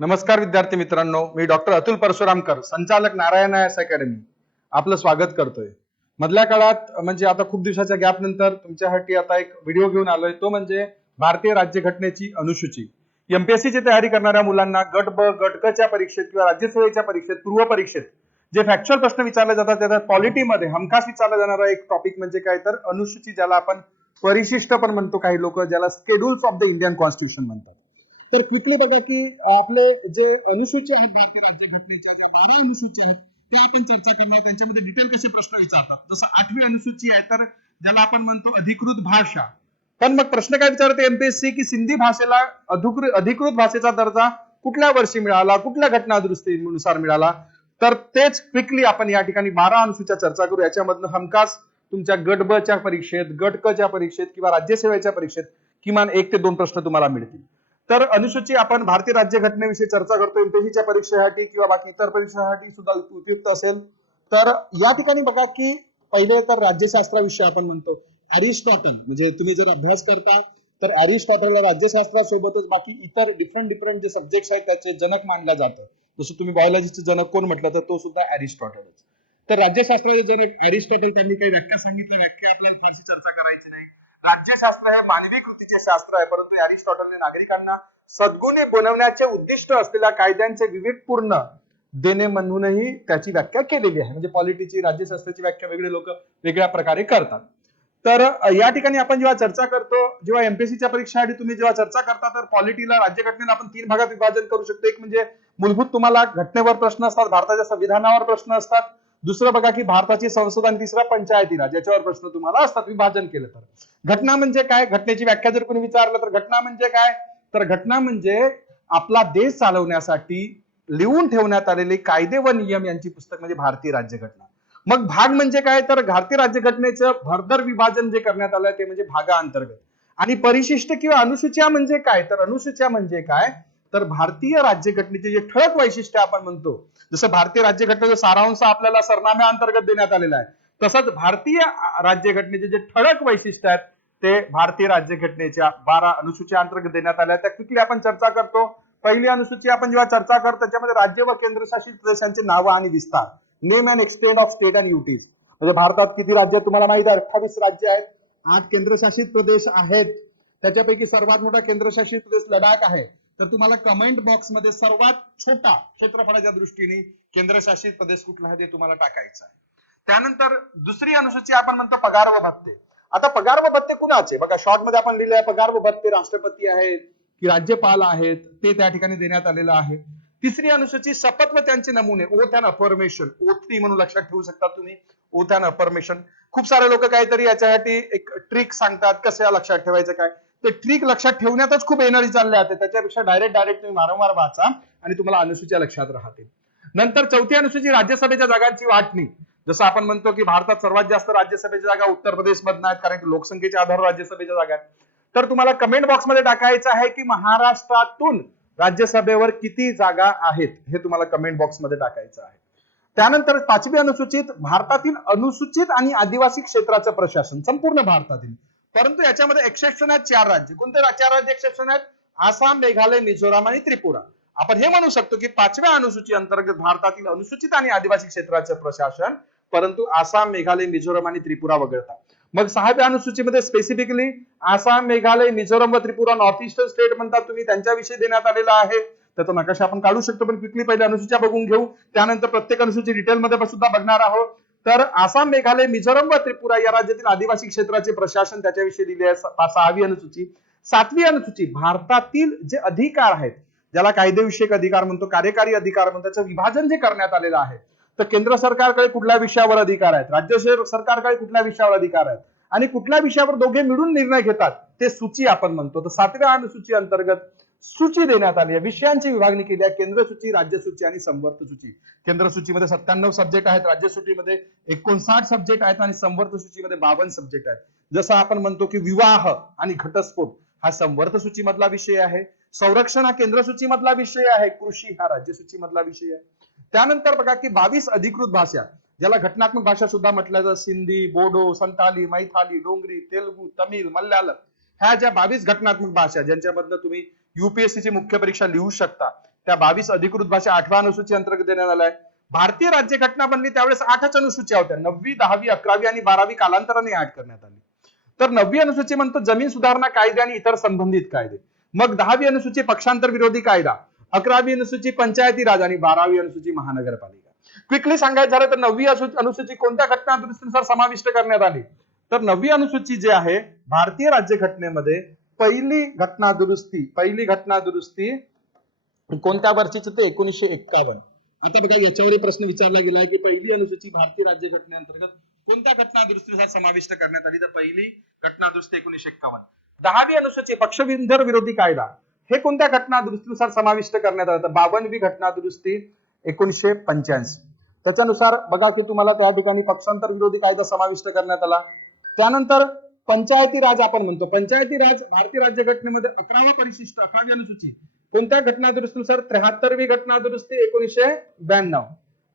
नमस्कार विद्यार्थी मित्रांनो, मी डॉक्टर अतुल परशुरामकर, संचालक नारायण आयएस अकॅडमी आपलं स्वागत करतोय. मधल्या काळात म्हणजे आता खूप दिवसाच्या गॅप नंतर तुमच्यासाठी आता एक व्हिडिओ घेऊन आलोय, तो म्हणजे भारतीय राज्यघटनेची अनुसूची. एमपीएससी ची तयारी करणाऱ्या मुलांना गट ब गट क च्या परीक्षेत किंवा राज्यसेवेच्या परीक्षेत, पूर्व परीक्षेत जे फॅक्च्युअल प्रश्न विचारले जातात त्याच्यात पॉलिटीमध्ये हमखास विचारला जाणारा एक टॉपिक म्हणजे काय तर अनुसूची, ज्याला आपण परिशिष्ट पण म्हणतो, काही लोक ज्याला schedules of the Indian constitution म्हणतात. तर क्विकली बघा की आपले जे अनुसूची आहेत भारतीय राज्यघटनेच्या, ज्या 12 अनुसूची आहेत त्या आपण चर्चा करणार. त्यांच्यामध्ये डिटेल कसे प्रश्न विचारतात. जसं 8वी अनुसूची आहे तर ज्याला आपण म्हणतो अधिकृत भाषा. पण मग प्रश्न काय विचारते एमपीएससी की सिंधी भाषेला अधिकृत भाषेचा दर्जा कुठल्या वर्षी मिळाला, कुठल्या घटना दुरुस्तीनुसार मिळाला. तर तेच क्विकली आपण या ठिकाणी 12 अनुसूच्या चर्चा करू. याच्यामधनं हमखास तुमच्या गट ब च्या परीक्षेत, गट क च्या परीक्षेत किंवा राज्यसेवेच्या परीक्षेत किमान 1 ते 2 प्रश्न तुम्हाला मिळतील. तर अनुसूची आपण भारतीय राज्यघटनेविषयी चर्चा करतो. एमपीएससीच्या परीक्षेसाठी किंवा बाकी इतर परीक्षेसाठी सुद्धा उपयुक्त असेल. तर या ठिकाणी बघा की पहिले तर राज्यशास्त्राविषयी आपण म्हणतो. अरिस्टॉटल, म्हणजे तुम्ही जर अभ्यास करता तर अरिस्टॉटलला राज्यशास्त्रासोबतच बाकी इतर डिफरंट जे सब्जेक्ट्स आहेत त्याचे जनक मानलं जातं. जसं तुम्ही बायोलॉजीचे जनक कोण म्हटलं तर तो सुद्धा अरिस्टॉटलच. तर राज्यशास्त्राचे जनक अरिस्टॉटल, त्यांनी काही व्याख्या सांगितल्या. व्याख्या आपल्याला फारशी चर्चा करायची नाही. राज्यशास्त्र हे मानवी कृतीचे शास्त्र आहे, परंतु अरिस्टॉटलने नागरिकांना सद्गुणी बनवण्याचे उद्दिष्ट असलेल्या कायद्यांचे विवेकपूर्ण देणे म्हणूनही त्याची व्याख्या केलेली आहे. म्हणजे पॉलिटीची, राज्यशास्त्राची व्याख्या वेगळे लोक वेगळ्या प्रकारे करतात. तर या ठिकाणी आपण जेव्हा चर्चा करतो, जेव्हा एमपीएससीच्या परीक्षेसाठी तुम्ही जेव्हा चर्चा करता, तर पॉलिटीला राज्यघटनेला आपण 3 भागात विभाजन करू शकतो. एक म्हणजे मूलभूत तुम्हाला घटनेवर प्रश्न असतात, भारताच्या संविधानावर प्रश्न असतात. दुसरं बघा की भारताची संसद, आणि तिसरा पंचायती राज, याच्यावर प्रश्न तुम्हाला असतात विभाजन केलं तर. घटना म्हणजे काय, घटनेची व्याख्या जर कोणी विचारलं तर घटना म्हणजे काय, तर घटना म्हणजे आपला देश चालवण्यासाठी लिहून ठेवण्यात आलेले कायदे व नियम यांची पुस्तक म्हणजे भारतीय राज्यघटना. मग भाग म्हणजे काय, तर भारतीय राज्यघटनेचं भरदर विभाजन जे करण्यात आलंय ते म्हणजे भागाअंतर्गत. आणि परिशिष्ट किंवा अनुसूच्या म्हणजे काय, तर अनुसूच्या म्हणजे काय, तर भारतीय राज्यघटनेचे जे ठळक वैशिष्ट्य आपण म्हणतो, जसं भारतीय राज्यघटनेचा सारांश आपल्याला सरनाम्याअंतर्गत देण्यात आलेला आहे, तसंच भारतीय राज्यघटनेचे जे ठळक वैशिष्ट्य आहेत ते भारतीय राज्यघटनेच्या 12 अनुसूच्या अंतर्गत देण्यात आल्या. त्या क्विकली आपण चर्चा करतो. पहिली अनुसूची आपण जेव्हा चर्चा करतो त्याच्यामध्ये राज्य व केंद्रशासित प्रदेशांचे नाव आणि विस्तार, name and extend of state and UTs. म्हणजे भारतात किती राज्य तुम्हाला माहिती आहे, 28 राज्य आहेत, 8 केंद्रशासित प्रदेश आहेत. त्याच्यापैकी सर्वात मोठा केंद्रशासित प्रदेश लडाख आहे. तर तुम्हाला कमेंट बॉक्स मध्ये सर्वात छोटा क्षेत्रफळाच्या दृष्टीने केंद्रशासित प्रदेश कुठला आहे ते तुम्हाला टाकायचं आहे. त्यानंतर दुसरी अनुसूची आपण म्हणतो पगार व भत्ते. आता पगार व भत्ते कुणाचे, बघा शॉर्ट मध्ये आपण लिहिले आहे पगार व भत्ते राष्ट्रपती आहेत की राज्यपाल आहेत ते त्या ठिकाणी देण्यात आलेलं आहे. तिसरी अनुसूची शपथ व त्यांचे नमुने, ओथ अँड अफर्मेशन, ओथ म्हणून लक्षात ठेवू शकता तुम्ही, ओथ अँड अफर्मेशन. खूप सारे लोक काहीतरी याच्यासाठी एक ट्रिक सांगतात कसं लक्षात ठेवायचं काय, ते ट्रिक लक्षात ठेवण्यातच खूप एनर्जी चालली आहे, त्याच्यापेक्षा डायरेक्ट तुम्ही वारंवार वाचा आणि तुम्हाला अनुसूच्या लक्षात राहतील. नंतर चौथी अनुसूची राज्यसभेच्या जागांची वाटणी. जसं आपण म्हणतो की भारतात सर्वात जास्त राज्यसभेच्या जागा उत्तर प्रदेश मधून आहेत, कारण की लोकसंख्येच्या आधारावर राज्यसभेच्या जागा आहेत. तर तुम्हाला कमेंट बॉक्स मध्ये टाकायचं आहे की महाराष्ट्रातून राज्यसभेवर किती जागा आहेत, हे तुम्हाला कमेंट बॉक्स मध्ये टाकायचं आहे. त्यानंतर 5वी अनुसूचित भारतातील अनुसूचित आणि आदिवासी क्षेत्राचं प्रशासन संपूर्ण भारतातील, परंतु याच्यामध्ये एक्सेप्शन आहेत 4 राज्य. कोणते 4 राज्य एक्सेप्शन आहेत, आसाम, मेघालय, मिझोराम आणि त्रिपुरा. आपण हे म्हणू शकतो की 5व्या अनुसूची अंतर्गत भारतातील अनुसूचित आणि आदिवासी क्षेत्राचं प्रशासन, परंतु आसाम, मेघालय, मिझोराम आणि त्रिपुरा वगळता. मग 6व्या अनुसूचीमध्ये स्पेसिफिकली आसाम, मेघालय, मिझोराम व त्रिपुरा नॉर्थ ईस्टर्न स्टेट म्हणतात तुम्ही, त्यांच्याविषयी देण्यात आलेला आहे. त्याचा नकाशा आपण काढू शकतो, पण क्विकली पहिले अनुसूच्या बघून घेऊ, त्यानंतर प्रत्येक अनुसूची डिटेलमध्ये सुद्धा बघणार आहोत. तर आसाम, मेघालय, मिझोराम व त्रिपुरा या राज्यातील आदिवासी क्षेत्राचे प्रशासन त्याच्याविषयी दिले आहे 6वी अनुसूची. 7वी अनुसूची भारतातील जे अधिकार आहेत, ज्याला कायदेविषयक अधिकार म्हणतो, कार्यकारी अधिकार म्हणतो, त्याचं विभाजन जे करण्यात आलेलं आहे. तर केंद्र सरकारकडे कुठल्या विषयावर अधिकार आहेत, राज्य सरकारकडे कुठल्या विषयावर अधिकार आहेत आणि कुठल्या विषयावर दोघे मिळून निर्णय घेतात ते सूची आपण म्हणतो. तर 7व्या अनुसूची अंतर्गत सूची देण्यात आली आहे, विषयांची विभागणी केली आहे, केंद्र सूची, राज्य सूची आणि संवर्त सूची. केंद्र सूचीमध्ये 97 सब्जेक्ट आहेत, राज्य सूचीमध्ये 59 सब्जेक्ट आहेत आणि संवर्त सूचीमध्ये 52 सब्जेक्ट आहेत. जसं आपण म्हणतो की विवाह आणि घटस्फोट हा संवर्त सूची मधला विषय आहे, संरक्षण हा केंद्र सूची मधला विषय आहे, कृषी हा राज्य सूची मधला विषय आहे. त्यानंतर बघा की 22 अधिकृत भाषा, ज्याला घटनात्मक भाषा सुद्धा म्हटलं जातं, सिंधी, बोडो, संथाली, मैथाली, डोंगरी, तेलुगू, तमिळ, मल्याळम, ह्या ज्या 22 घटनात्मक भाषा ज्यांच्यामधनं तुम्ही युपीएससी ची मुख्य परीक्षा लिहू शकता, त्या 22 अधिकृत भाषा 8व्या अनुसूची अंतर्गत देण्यात आलाय. भारतीय राज्यघटना बनली त्यावेळेस 8च अनुसूच्या होत्या. 9वी, 10वी, 11वी आणि 12वी कालांतराने ऍड करण्यात आली. तर 9वी अनुसूची म्हणतो जमीन सुधारणा कायदे आणि इतर संबंधित कायदे. मग 10वी अनुसूची पक्षांतर विरोधी कायदा, 11वी अनुसूची पंचायती राज आणि 12वी अनुसूची महानगरपालिका. क्विकली सांगायचं झालं तर 9वी अनुसूची कोणत्या घटना दुरुस्तीनुसार समाविष्ट करण्यात आली? तर 9वी अनुसूची जी आहे भारतीय राज्यघटनेमध्ये पहिली घटना दुरुस्ती कोणत्या वर्षीची? ते 1951. आता बघा याच्यावर प्रश्न विचारला गेलाय की पहिली अनुसूची भारतीय राज्यघटनेअंतर्गत कोणत्या घटना दुरुस्तीनुसार समाविष्ट करण्यात आली? तर पहिली घटना दुरुस्ती 1951. 10वी अनुसूची पक्षविरोधी विरोधी कायदा हे कोणत्या घटना दुरुस्तीनुसार समाविष्ट करण्यात आलं? तर 52वी घटना दुरुस्ती 1985. त्याच्यानुसार बघा की तुम्हाला त्या ठिकाणी पक्षांतर विरोधी कायदा समाविष्ट करण्यात आला. त्यानंतर पंचायती राज आपण म्हणतो. पंचायती राज भारतीय राज्यघटनेमध्ये 11वा परिशिष्ट 11वी अनुसूची कोणत्या घटना दुरुस्तीनुसार? 73वी घटना दुरुस्ती 1992.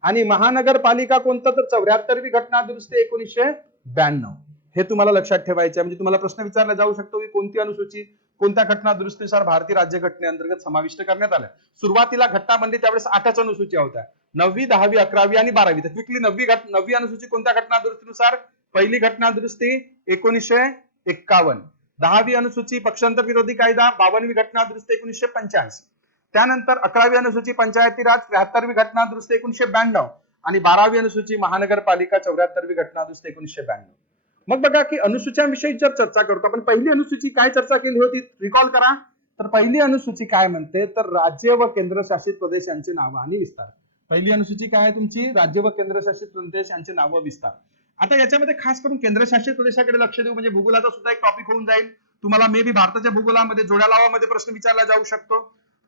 आणि महानगरपालिका कोणता? तर 74वी घटना दुरुस्ती 1992. हे तुम्हाला लक्षात ठेवायचे. म्हणजे तुम्हाला प्रश्न विचारला जाऊ शकतो की कोणती अनुसूची कोणत्या घटना दुरुस्तीनुसार भारतीय राज्यघटनेअंतर्गत समाविष्ट करण्यात आल्या. सुरुवातीला घटना बनली त्यावेळेस 8च अनुसूच्या होत्या. 9वी, 10वी, 11वी आणि 12वी. तर क्विकली 9वी अनुसूची कोणत्या घटना दुरुस्तीनुसार? पहिली घटना दुरुस्ती 1951. 10वी अनुसूची पक्षांतर विरोधी कायदा, 52वी घटना दुरुस्ती 1985. त्यानंतर 11वी अनुसूची पंचायती राज, 73वी घटना दुरुस्ती 1992 आणि 12वी अनुसूची महानगरपालिका, 74वी घटना दुरुस्ती 1992. मग बघा की अनुसूच्यांविषयी जर चर्चा करतो आपण, पहिली अनुसूची काय चर्चा केली होती? रिकॉल करा. तर पहिली अनुसूची काय म्हणते? तर राज्य व केंद्रशासित प्रदेश यांचे नाव आणि विस्तार. पहिली अनुसूची काय आहे तुमची? राज्य व केंद्रशासित प्रदेश यांचे नाव व विस्तार. आता याच्यामध्ये खास करून केंद्रशासित प्रदेशाकडे लक्ष देऊ, म्हणजे भूगोलाचा सुद्धा एक टॉपिक होऊन जाईल. तुम्हाला मे बी भारताच्या भूगोलामध्ये जोड्या लावामध्ये प्रश्न विचारला जाऊ शकतो.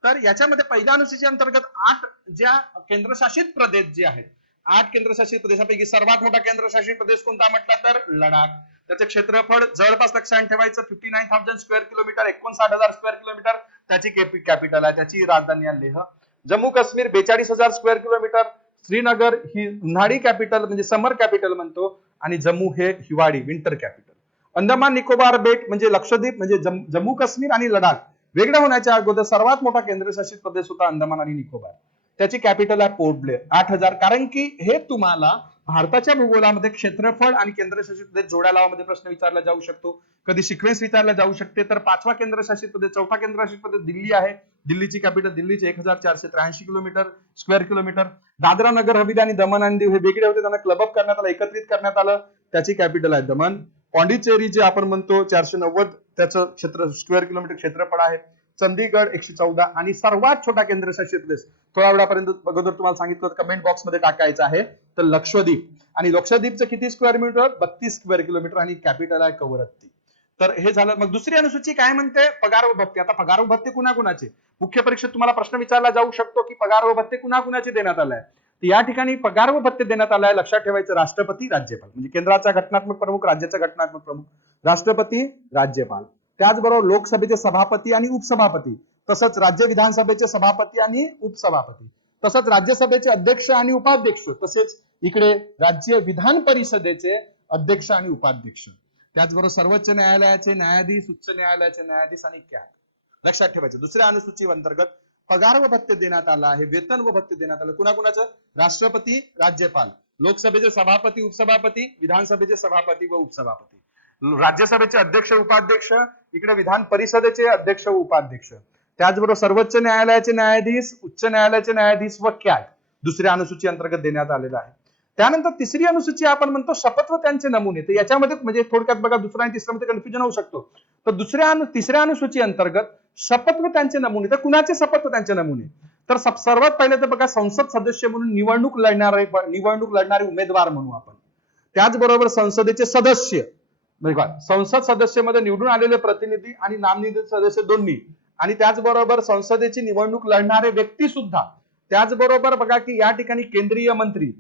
तर याच्यामध्ये पहिल्या अनुसूची अंतर्गत 8 ज्या केंद्रशासित प्रदेश जे आहेत, 8 केंद्रशासित प्रदेशापैकी सर्वात मोठा केंद्रशासित प्रदेश कोणता म्हटला? तर लडाख. त्याचे क्षेत्रफळ जवळपास लक्षात ठेवायचं 59,000 स्क्वेअर किलोमीटर, 59,000 स्क्वेअर किलोमीटर. त्याची कॅपिटल आहे, त्याची राजधानी आहे लेह. Jammu Kashmir 42,000 square kilometre. श्रीनगर ही उन्हाळी कॅपिटल म्हणजे समर कॅपिटल म्हणतो आणि जम्मू हे हिवाळी विंटर कॅपिटल. अंदमान निकोबार बेट म्हणजे लक्षद्वीप म्हणजे जम्मू काश्मीर आणि लडाख वेगळं होण्याच्या अगोदर सर्वात मोठा केंद्रशासित प्रदेश होता अंदमान आणि निकोबार. त्याची कॅपिटल आहे पोर्ट ब्लेअर. 8,000. कारण की हे तुम्हाला भारताच्या भूगोलामध्ये क्षेत्रफळ आणि केंद्रशासित प्रदेश जोड्या लावामध्ये प्रश्न विचारला जाऊ शकतो. कधी सिक्वेन्स विचारला जाऊ शकते. तर 5वा केंद्रशासित प्रदेश, 4था केंद्रशासित प्रदेश दिल्ली आहे. दिल्लीची कॅपिटल दिल्लीचे 1483 kilometre square kilometre. Dadra Nagar Haveli आणि दमन आणि दीव हे वेगळे होते, त्यांना क्लब अप करण्यात आलं, एकत्रित करण्यात आलं. त्याची कॅपिटल आहे दमन. पॉंडिचेरी जे आपण म्हणतो 490 त्याचं क्षेत्र स्क्वेअर किलोमीटर क्षेत्रफळ आहे. चंदीगड 114 आणि सर्वात छोटा केंद्रशासित प्रदेश थोड्या वेळापर्यंत अगोदर तुम्हाला सांगितलं कमेंट बॉक्स मध्ये टाकायचं आहे, तर लक्षद्वीप. आणि लक्षद्वीपचं किती स्क्वेअर मीटर? 32 स्क्वेअर किलोमीटर आणि कॅपिटल आहे कवरत्ती. तर हे झालं. मग दुसरी अनुसूची काय म्हणते? पगार व भत्ते. आता पगार व भत्ते कुणाकुणाचे? मुख्य परीक्षेत तुम्हाला प्रश्न विचारला जाऊ शकतो की पगार व भत्ते कुणाकुणाचे देण्यात आलाय. तर या ठिकाणी पगार व भत्ते देण्यात आलाय, लक्षात ठेवायचं, राष्ट्रपती, राज्यपाल. म्हणजे केंद्राचा घटनात्मक प्रमुख, राज्याचा घटनात्मक प्रमुख, राष्ट्रपती, राज्यपाल. त्याचबरोबर लोकसभेचे सभापती आणि उपसभापती, तसंच राज्य विधानसभेचे सभापती आणि उपसभापती, तसंच राज्यसभेचे अध्यक्ष आणि उपाध्यक्ष, तसेच इकडे राज्य विधान परिषदेचे अध्यक्ष आणि उपाध्यक्ष. त्याचबरोबर सर्वोच्च न्यायालयाचे न्यायाधीश, उच्च न्यायालयाचे न्यायाधीश आणि कॅग. लक्षात ठेवायचं. दुसऱ्या अनुसूची अंतर्गत पगार व भत्ते देण्यात आला आहे, वेतन व भत्ते देण्यात आलं. कुणाकुणाचं? राष्ट्रपती, राज्यपाल, लोकसभेचे सभापती, उपसभापती, विधानसभेचे सभापती व उपसभापती, राज्यसभेचे अध्यक्ष उपाध्यक्ष, इकडे विधान परिषदेचे अध्यक्ष व उपाध्यक्ष. त्याचबरोबर सर्वोच्च न्यायालयाचे न्यायाधीश, उच्च न्यायालयाचे न्यायाधीश व कॅग दुसऱ्या अनुसूची अंतर्गत देण्यात आलेला आहे. त्यानंतर तिसरी अनुसूची आपण म्हणतो शपथ व त्यांचे नमुने. तर याच्यामध्ये म्हणजे थोडक्यात बघा दुसरा आणि तिसरा मध्ये कन्फ्युजन होऊ शकतो. तर तिसऱ्या अनुसूची अंतर्गत शपथ व त्यांचे नमुने. तर कुणाचे शपथ व त्यांचे नमुने? तर सर्वात पहिले तर बघा संसद सदस्य म्हणून निवडणूक लढणारे उमेदवार म्हणू आपण. त्याचबरोबर संसदेचे सदस्य, संसद सदस्यामध्ये निवडून आलेले प्रतिनिधी आणि नामनिर्देशित सदस्य दोन्ही, आणि त्याचबरोबर संसदेची निवडणूक लढणारे व्यक्ती सुद्धा. त्याचबरोबर बघा की या ठिकाणी केंद्रीय मंत्री,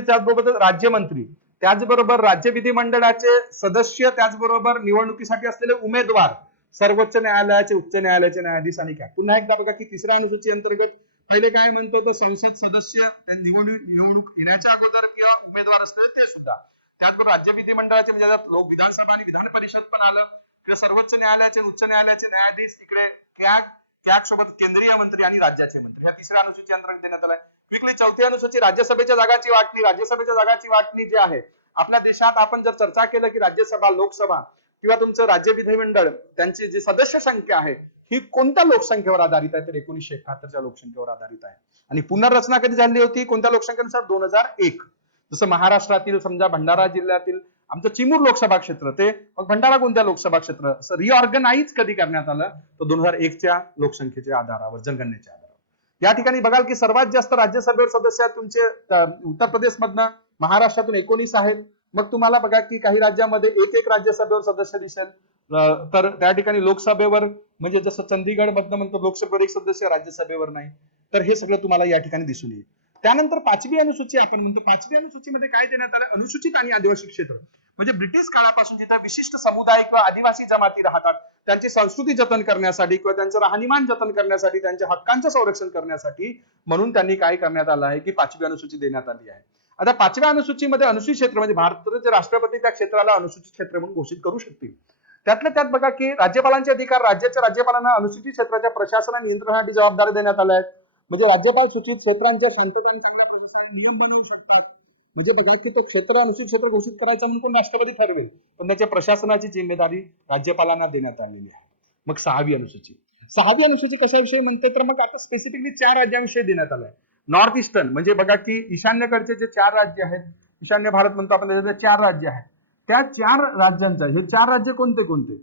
त्याचबरोबर राज्यमंत्री, त्याचबरोबर राज्य विधिमंडळाचे सदस्य, त्याचबरोबर निवडणुकीसाठी असलेले उमेदवार, सर्वोच्च न्यायालयाचे, उच्च न्यायालयाचे न्यायाधीश आणि काय. पुन्हा एकदा बघा की तिसऱ्या अनुसूची अंतर्गत पहिले काय म्हणतो तर संसद सदस्य, निवडणूक येण्याच्या अगोदर किंवा उमेदवार असलेले ते सुद्धा. त्याचबरोबर राज्य विधिमंडळाचे म्हणजे लोक विधानसभा आणि विधान परिषद पण आलं. इकडे सर्वोच्च न्यायालयाचे, उच्च न्यायालयाचे न्यायाधीश, इकडे कॅग, कॅग सोबत केंद्रीय मंत्री आणि राज्याचे मंत्री ह्या तिसऱ्या अनुसूची अंतर्गत देण्यात आलाय. क्विकली चौथी अनुसूची राज्यसभेच्या जागांची वाटणी. राज्यसभेच्या जागांची वाटणी जी आहे आपल्या देशात आपण जर चर्चा केलं की राज्यसभा, लोकसभा किंवा तुमचं राज्य विधिमंडळ त्यांची जी सदस्य संख्या आहे ही कोणत्या लोकसंख्येवर आधारित आहे तर 1971च्या लोकसंख्येवर आधारित आहे. आणि पुनर्रचना कधी झाली होती कोणत्या लोकसंख्येनुसार 2001. जसं महाराष्ट्रातील समजा भंडारा जिल्ह्यातील आमचं चिमूर लोकसभा क्षेत्र ते मग भंडारा कोणत्या लोकसभा क्षेत्र असं रिऑर्गनाइज कधी करण्यात आलं तर 2001च्या लोकसंख्येच्या आधारावर, जनगणनेच्या आधारावर. या ठिकाणी बघाल की सर्वात जास्त राज्यसभेवर सदस्य तुमचे उत्तर प्रदेश मधनं, महाराष्ट्रातून 19 आहेत. मग तुम्हाला बघा की काही राज्यामध्ये एक राज्यसभेवर सदस्य दिसेल. तर त्या ठिकाणी लोकसभेवर म्हणजे जसं चंदीगड मधनं म्हणतो लोकसभेवर एक सदस्य, राज्यसभेवर नाही. तर हे सगळं तुम्हाला या ठिकाणी दिसून येईल. त्यानंतर 5वी अनुसूची आपण म्हणतो. 5वी अनुसूचीमध्ये काय देण्यात आलं, अनुसूचित आणि आदिवासी क्षेत्र म्हणजे ब्रिटिश काळापासून जिथे विशिष्ट समुदाय किंवा आदिवासी जमाती राहतात त्यांची संस्कृती जतन करण्यासाठी किंवा त्यांचं राहणीमान जतन करण्यासाठी, त्यांच्या हक्कांचं संरक्षण करण्यासाठी म्हणून त्यांनी काय करण्यात आलं आहे की 5वी अनुसूची देण्यात आली आहे. आता 5व्या अनुसूचीमध्ये अनुसूचित क्षेत्र म्हणजे भारताचे राष्ट्रपती त्या क्षेत्राला अनुसूचित क्षेत्र म्हणून घोषित करू शकतील. त्यातल्या त्यात बघा की राज्यपालांचे अधिकार, राज्याच्या राज्यपालांना अनुसूचित क्षेत्राच्या प्रशासन आणि नियंत्रणासाठी जबाबदारी देण्यात आल्या आहेत. म्हणजे राज्यपाल सूचित क्षेत्रांच्या शांतता आणि चांगल्या प्रशासनाचे नियम बनवू शकतात. म्हणजे बघा की तो क्षेत्र अनुसूचित क्षेत्र घोषित करायचा म्हणून कोण राष्ट्रपती ठरवेल, पण त्याच्या प्रशासनाची जिम्मेदारी राज्यपालांना देण्यात आलेली आहे. मग 6वी अनुसूची. 6वी अनुसूची कशाविषयी म्हणते तर मग आता स्पेसिफिकली 4 राज्यांविषयी देण्यात आलाय. नॉर्थ ईस्टर्न म्हणजे बघा की ईशान्येकडचे जे 4 राज्य आहेत, ईशान्य भारत म्हणतो आपण, त्याच्यात 4 राज्य आहेत. त्या 4 राज्यांचा हे 4 राज्य कोणते कोणते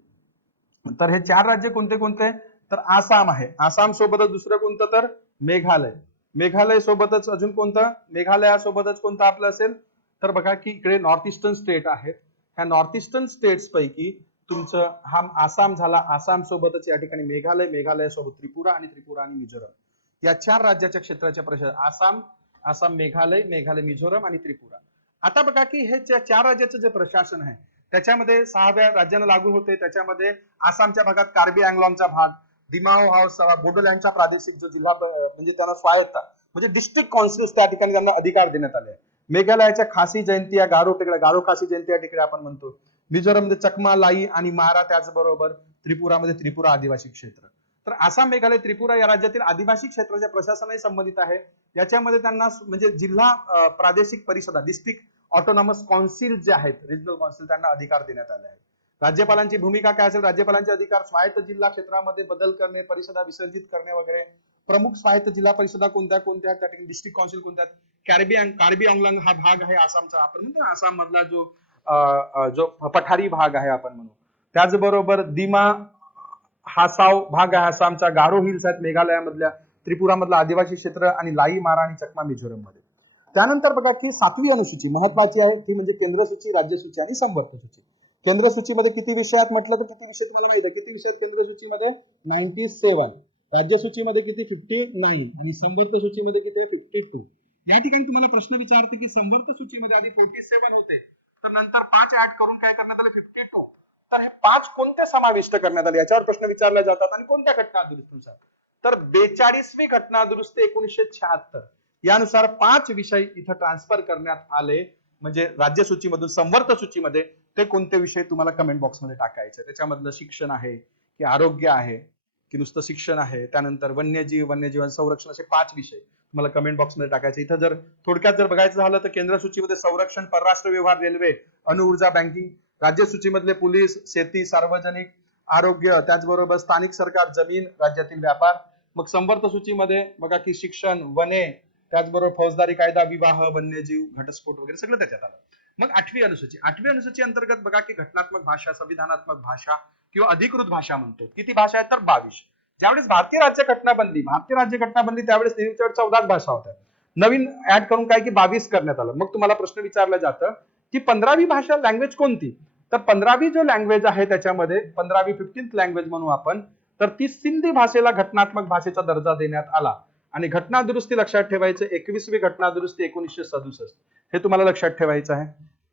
तर हे 4 राज्य कोणते कोणते तर आसाम आहे. आसाम सोबतच दुसरं कोणतं तर मेघालय. मेघालय सोबतच अजून कोणतं, मेघालयासोबतच कोणतं आपलं असेल तर बघा की इकडे नॉर्थ ईस्टर्न स्टेट आहेत. ह्या नॉर्थ ईस्टर्न स्टेट्स पैकी तुमचं हा आसाम झाला. आसाम सोबतच या ठिकाणी मेघालय, मेघालयासोबत त्रिपुरा आणि मिझोरम या 4 राज्याच्या क्षेत्राच्या प्रशासन आसाम, मेघालय, मिझोरम आणि त्रिपुरा. आता बघा की हे 4 राज्याचं जे प्रशासन आहे त्याच्यामध्ये 6व्या राज्यांना लागू होते. त्याच्यामध्ये आसामच्या भागात कार्बी अँग्लॉनचा भाग, दिमाओ हाऊस, बोडोलँडचा प्रादेशिक जो जिल्हा म्हणजे त्यांना स्वायत्ता म्हणजे डिस्ट्रिक्ट कौन्सिल्स त्या ठिकाणी त्यांना अधिकार देण्यात आले. मेघालयाच्या खासी जयंती, गारो खासी जयंती या ठिकाणी आपण म्हणतो. मिझोरममध्ये चकमा, लाई आणि मारा, त्याचबरोबर त्रिपुरामध्ये त्रिपुरा आदिवासी क्षेत्र. तर आसाम, मेघालय, त्रिपुरा या राज्यातील आदिवासी क्षेत्राच्या प्रशासनाशी संबंधित आहे. याच्यामध्ये त्यांना म्हणजे जिल्हा प्रादेशिक परिषदा, डिस्ट्रिक्ट ऑटोनॉमस कौन्सिल जे आहेत, रिजनल कौन्सिल, त्यांना अधिकार देण्यात आले आहेत. राज्यपालांची भूमिका काय असेल, राज्यपालांचे अधिकार स्वायत्त जिल्हा क्षेत्रामध्ये बदल करणे, परिषदा विसर्जित करणे वगैरे. प्रमुख स्वायत्त जिल्हा परिषदा कोणत्या कोणत्या, त्या ठिकाणी डिस्ट्रिक्ट कौन्सिल कोणत्या. कार्बी अँग्लॉन हा भाग आहे आसामचा, आपण म्हणतो आसाम मधला जो पठारी भाग आहे आपण म्हणू. त्याचबरोबर दिमा हासाव भाग आहे आसामचा, गारो हिल्स आहेत मेघालयामधल्या, त्रिपुरा मधला आदिवासी क्षेत्र आणि लाई, मारा आणि चकमा मिझोरम मध्ये. त्यानंतर बघा की 7वी अनुसूची महत्वाची आहे, ती म्हणजे केंद्र सूची, राज्य सूची आणि संवर्ग सूची. केंद्र सूचीमध्ये किती विषय आहेत म्हटलं तर किती विषय तुम्हाला माहिती आहे, किती विषय आहेत केंद्र सूचीमध्ये 97, राज्य सूचीमध्ये किती 59 आणि संवर्ग सूचीमध्ये किती 52. या ठिकाणी तुम्हाला प्रश्न विचारते की संवर्ग सूचीमध्ये आधी 47 होते तर नंतर 5 ऍड करून काय करण्यात आले 52. तर हे 5 कोणते समाविष्ट करण्यात आले याच्यावर प्रश्न विचारले जातात आणि कोणत्या घटना दुरुस्तीनुसार तर 42वी घटना दुरुस्ती 1976 यानुसार 5 विषय इथं ट्रान्सफर करण्यात आले. म्हणजे राज्य सूचीमधून संवर्ग सूचीमध्ये ते कोणते विषय तुम्हाला कमेंट बॉक्समध्ये टाकायचे. त्याच्यामधलं शिक्षण आहे की आरोग्य आहे की नुसतं शिक्षण आहे, त्यानंतर वन्यजीवन संरक्षण, असे 5 विषय तुम्हाला कमेंट बॉक्समध्ये टाकायचे. इथं जर थोडक्यात जर बघायचं झालं तर केंद्र सूचीमध्ये संरक्षण, परराष्ट्र व्यवहार, रेल्वे, अणुऊर्जा, बँकिंग. राज्य सूचीमधले पोलीस, शेती, सार्वजनिक आरोग्य, त्याचबरोबर स्थानिक सरकार, जमीन, राज्यातील व्यापार. मग संवर्ग सूचीमध्ये बघा की शिक्षण, वने, त्याचबरोबर फौजदारी कायदा, विवाह, वन्यजीव, घटस्फोट वगैरे सगळं त्याच्यात आलं. मग 8वी अनुसूची. 8वी अनुसूची अंतर्गत बघा की घटनात्मक भाषा, संविधानात्मक भाषा किंवा अधिकृत भाषा म्हणतो. किती भाषा आहेत तर 22. ज्यावेळेस भारतीय राज्य घटना बनली त्यावेळेस नेहमीच्या 14 भाषा होत्या. नवीन ऍड करून काय की 22 करण्यात आलं. मग तुम्हाला प्रश्न विचारला जातं की 15वी भाषा लँग्वेज कोणती, तर 15वी जो लँग्वेज आहे त्याच्यामध्ये 15वी 15th लँग्वेज म्हणू आपण, तर ती सिंधी भाषेला घटनात्मक भाषेचा दर्जा देण्यात आला. आणि घटना दुरुस्ती लक्षात ठेवायचं 21वी घटना दुरुस्ती 1967 हे तुम्हाला लक्षात ठेवायचं आहे.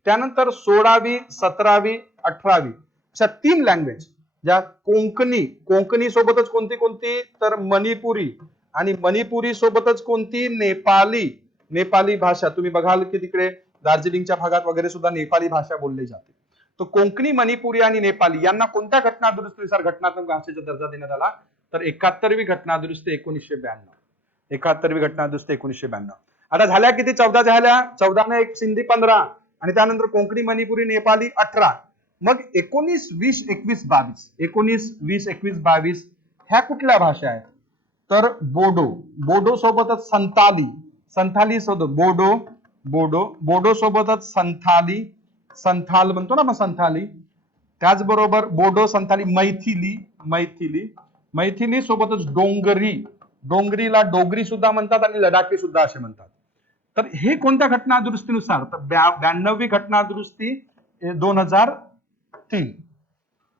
त्यानंतर 16वी, 17वी, 18वी अशा 3 लँग्वेज ज्या कोंकणी सोबतच कोणती तर मणिपुरी, आणि मणिपुरी सोबतच कोणती नेपाली भाषा. तुम्ही बघाल की तिकडे दार्जिलिंगच्या भागात वगैरे सुद्धा नेपाली भाषा बोलली जाते. तो कोंकणी, मणिपुरी आणि नेपाली यांना कोणत्या घटना दुरुस्तीनुसार घटनात्मक भाषेचा दर्जा देण्यात आला तर 71वी घटना दुरुस्ती 1992. 71वी घटना दुरुस्ती 1992. आता झाल्या किती? 14 झाल्या. 14 ने एक सिंधी 15 आणि त्यानंतर कोकणी, मणिपुरी, नेपाली 18. मग 19, 20, 21, 22. 19, 20, 21, 22 ह्या कुठल्या भाषा आहेत? तर बोडो, बोडो सोबतच संताली, संथाली सोबत बोडो, बोडो, बोडो सोबतच संथाली, संथाल म्हणतो ना मग संथाली. त्याचबरोबर बोडो, संथाली, मैथिली, मैथिली, मैथिली सोबतच डोंगरी, डोंगरीला डोगरी सुद्धा म्हणतात आणि लडाखी सुद्धा असे म्हणतात. तर हे कोणत्या घटना दुरुस्तीनुसार? तर 92वी घटना दुरुस्ती 2003.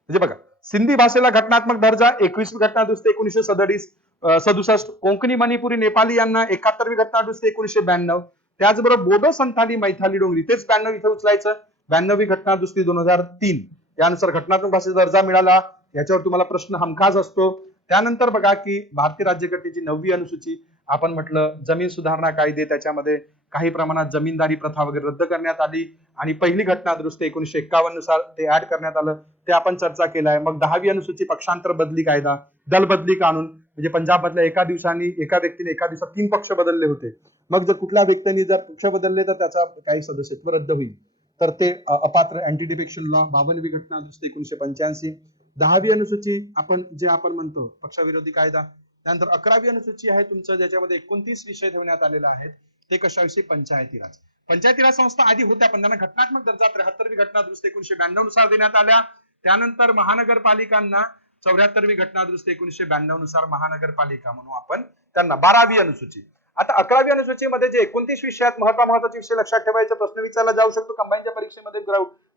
म्हणजे बघा, सिंधी भाषेला घटनात्मक दर्जा 21वी घटना दुरुस्ती 1967. कोकणी, मणिपुरी, नेपाली यांना 71वी घटना दुरुस्ती 1992. त्याचबरोबर बोडो, संथाली, मैथाली, डोंगरी तेच 92 इथे उचलायचं. 92वी घटना दुरुस्ती 2003. यानुसार घटनात्मक भाषेचा दर्जा मिळाला. याच्यावर तुम्हाला प्रश्न हमखास असतो. त्यानंतर बघा की भारतीय राज्यघटनेची 9वी अनुसूची, आपण म्हटलं जमीन सुधारणा कायदे, त्याच्यामध्ये काही प्रमाणात जमीनदारी प्रथा वगैरे रद्द करण्यात आली आणि पहिली घटना दुरुस्ती 1951 नुसार ते ऍड करण्यात आलं, ते आपण चर्चा केलाय. आहे. मग 10वी अनुसूची पक्षांतर बदली कायदा, दल बदली कानून, म्हणजे पंजाब मधल्या एका दिवसाने एका व्यक्तीने एका दिवसात 3 पक्ष बदलले होते. मग जर कुठल्या व्यक्तीने जर पक्ष बदलले तर त्याचा काही सदस्यत्व रद्द होईल, तर ते अपात्र. अँटी डिफेक्शन लॉ 52वी घटना दुरुस्ती 1985. 10वी अनुसूची आपण म्हणतो पक्षविरोधी कायदा. त्यानंतर 11वी अनुसूची आहे तुमचं, ज्याच्यामध्ये 29 विषय ठेवण्यात आलेले आहेत. ते कशाविषयी? पंचायती राज. पंचायती राज संस्था आधी होत्या पण त्यांना घटनात्मक दर्जा 73वी घटना दुरुस्ती 1992 नुसार देण्यात आल्या. त्यानंतर महानगरपालिकांना 74वी घटना दुरुस्ती 1992 नुसार महानगरपालिका म्हणून आपण त्यांना. 12वी अनुसूची. आता 11वी अनुसूचीमध्ये जे 29 विषयात महत्वाचे विषय लक्षात ठेवायचे, प्रश्न विचारला जाऊ शकतो कंबाईनच्या परीक्षेमध्ये,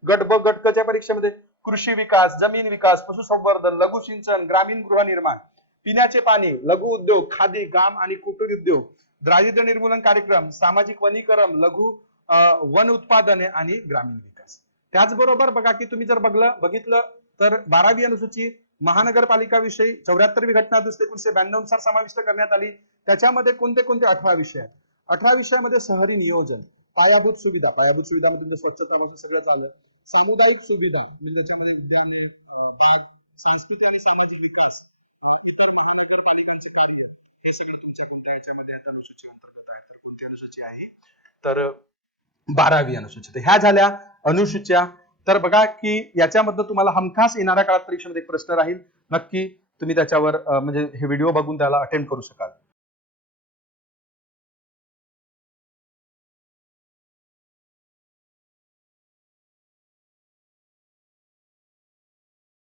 गट ब गट क च्या परीक्षेमध्ये. कृषी विकास, जमीन विकास, पशुसंवर्धन, लघु सिंचन, ग्रामीण गृहनिर्माण, पिण्याचे पाणी, लघु उद्योग, खादी, ग्राम आणि कुटीर उद्योग, दारिद्र्य निर्मूलन कार्यक्रम, सामाजिक वनीकरण, लघु वन उत्पादने आणि ग्रामीण विकास. त्याचबरोबर बघा की तुम्ही जर बघितलं तर 12वी अनुसूची महानगरपालिका विषयी 74वी घटना दुरुस्ती 1992 नुसार समाविष्ट करण्यात आली. त्याच्यामध्ये कोणते कोणते 18 विषय आहेत? 18 विषयामध्ये शहरी नियोजन, पायाभूत सुविधा, पायाभूत सुविधा म्हणजे स्वच्छता सगळं चाललं. सामुदायिक सुविधा म्हणजे त्याच्यामध्ये उद्याने, बाग, सांस्कृतिक आणि सामाजिक विकास, इतर महानगरपालिकांचे कार्य, हे सगळं तुमच्या कोणत्या याच्यामध्ये अनुसूची अंतर्गत आहे? तर कोणती अनुसूची आहे? तर 12वी अनुसूची. तर ह्या झाल्या अनुसूच्या. तर बघा की याच्यामधनं तुम्हाला हमखास येणाऱ्या काळात परीक्षेमध्ये एक प्रश्न राहील, नक्की तुम्ही त्याच्यावर म्हणजे हे व्हिडिओ बघून त्याला अटेंड करू शकाल.